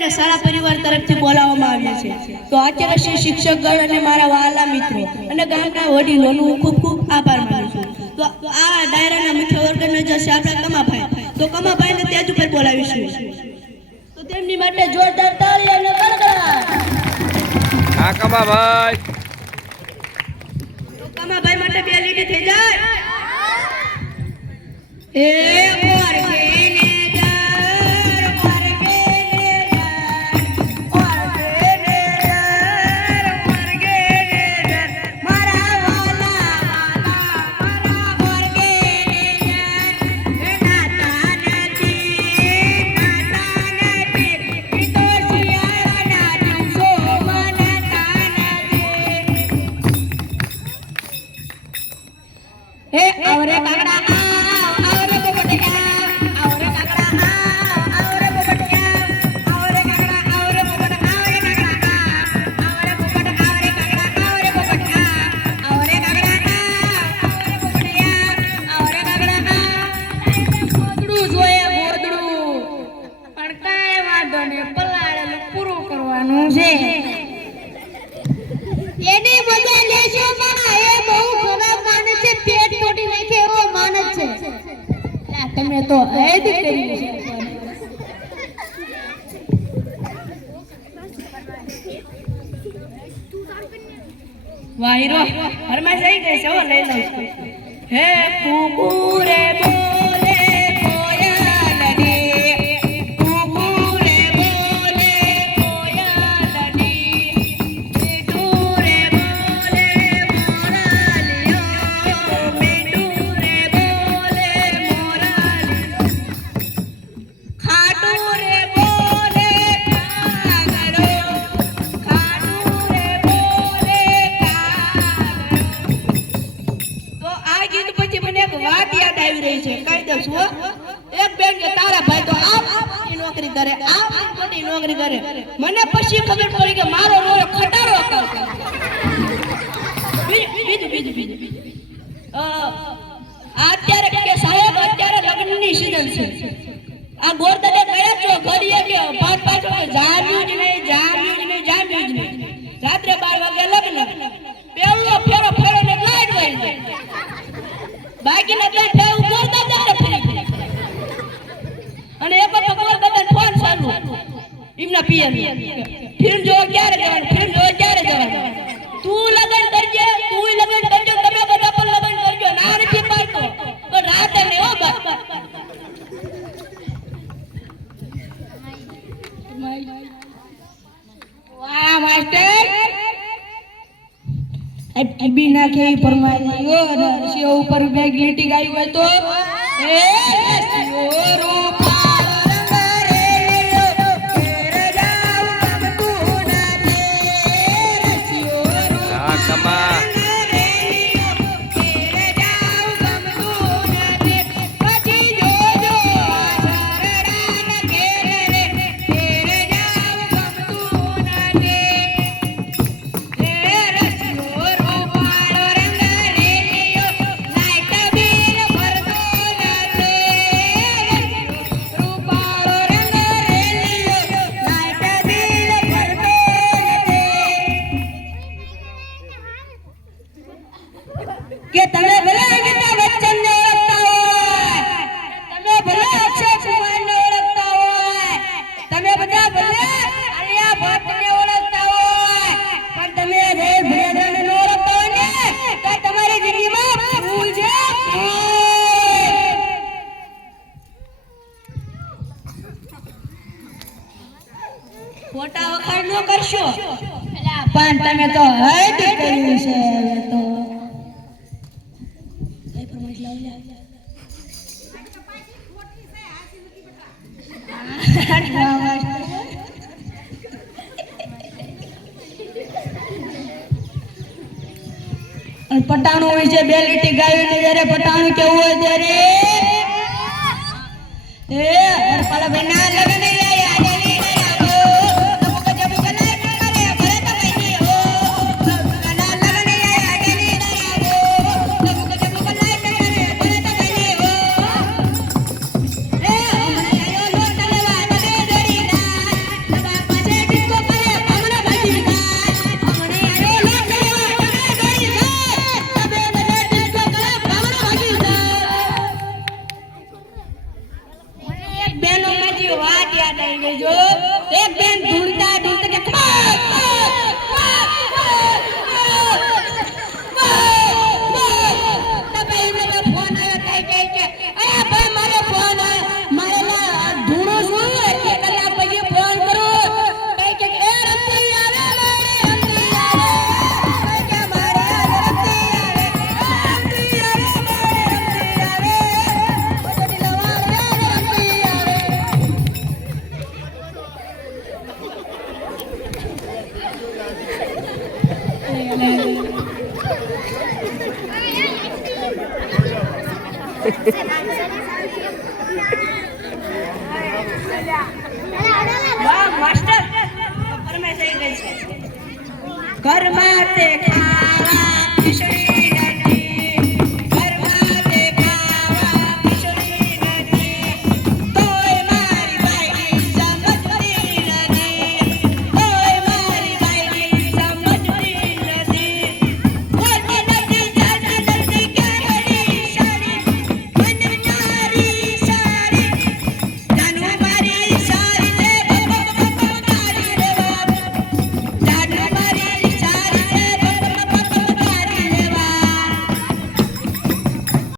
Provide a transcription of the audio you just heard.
અમને શાળા પરિવાર તરફથી બોલાવવામાં આવ્યા છે તો આચાર્ય શિક્ષકગણ અને મારા વહાલા મિત્રો અને ગામના વડીલોનો હું ખૂબ ખૂબ આભાર માનું છું તો આ ડાયરાના મુખ્ય ઓર્ગેનાઇઝર છે આપણા કમાભાઈ તો કમાભાઈને તેજ ઉપર બોલાવીશું તો તેમની માટે જોરદાર તાળી અને ગડગડાટ હા કમાભાઈ તો કમાભાઈ માટે બે લીટી થઈ જાય એ તો હૈદ કરી છે વાયરો હરમાઈ જઈ ગઈ છે હો લઈ લઉં હે કુકુરે બોલે કોયલડી કુકુરે બોલે કોયલડી મીઠુરે બોલે મોરાલિયો મીઠુરે બોલે મોરાલિયો ખાટુરે બોલે કાગડો ખાટુરે બોલે કાગડો તો આ ગીત પછી મને એક વાત યાદ આવી રહી છે કહી દઉં છું એક બેન કે તારા ભાઈ તો આ નોકરી કરે આ મોટી નોકરી કરે મને પછી ખબર પડી કે મારો રોયો ખટારો કરતો બીજું અત્યારે કે સાહેબ અત્યારે લગ્નની સીઝન છે આ ગોરદને કયા છો ઘડીએ કે પાંચ વાગે જામ્યું જ નહીં રાત્રે 12 વાગે લગ્ન પેલો ફેરો ફેરો ને લાઈટ વહી જાય બાકીના બે ફેર ગોરદા દાડે ફરી અને એક તો ગોરદા ફોન ચાલુ એમના પીએમ ફિલ્મ જો ક્યારે જવાનું તું લગન કરજે તમે બધા પણ લગન કરજો ના નથી પાડતો તો રાતે ને હો બસ વાહ માસ્ટર અબી ના કે ફરમાઈ ઓ રસિયો ઉપર બેગ લીટી ગાઈ હોય તો એ રસિયો રૂપા રંગ રેલિયો તેરે જાવ કબ તું ના દે રસિયો રૂપા કમા કે તમે ભલે અમિતાભ બચ્ચન ને ઓળખતા હોય તમે ભલે અક્ષય કુમાર ને ઓળખતા હોય તમે બધા ભલે આલિયા ભટ્ટ ને ઓળખતા હોય પણ તમે રેલ ભેદન ને ઓળખતા હોય ને તો તમારી જિંદગીમાં ભૂલ છે ખોટા વખાણ ન કરશો પણ તમે તો હદ કર્યું છે તો પટાણું હોય છે બે લીટી ગાયું ને જયારે પટાણું કેવું હોય ત્યારે એ હરપાલા ભાઈ ના લગન જો એક બેન ઢૂંઢતા ઢૂંઢતા કે ઘરમાં તે ખાવા